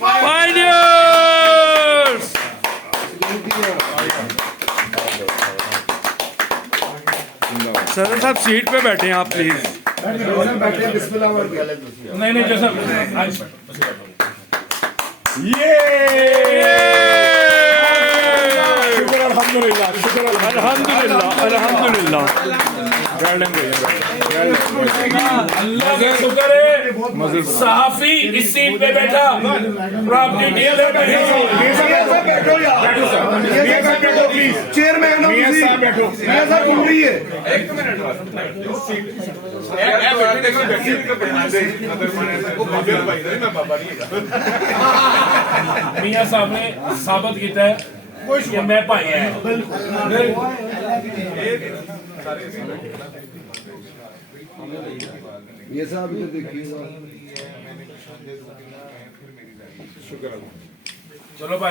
Pioneers! सदर साहब seat पे बैठे हैं आप प्लीज। नहीं नहीं जैसा ये शुक्र अल्हम्दुलिल्लाह शुक्र अल्हम्दुलिल्लाह अल्हम्दुलिल्लाह। अल्लाह का शुक्र है सहाफी इस सीट पे बैठा प्रॉपर्टी डीलर बैठे चेयरमैन बैठो घूम रही है। मियां साहब ने साबित किया है कि मैं भाई है। ये साहब ये देखिएगा। चलो भाई।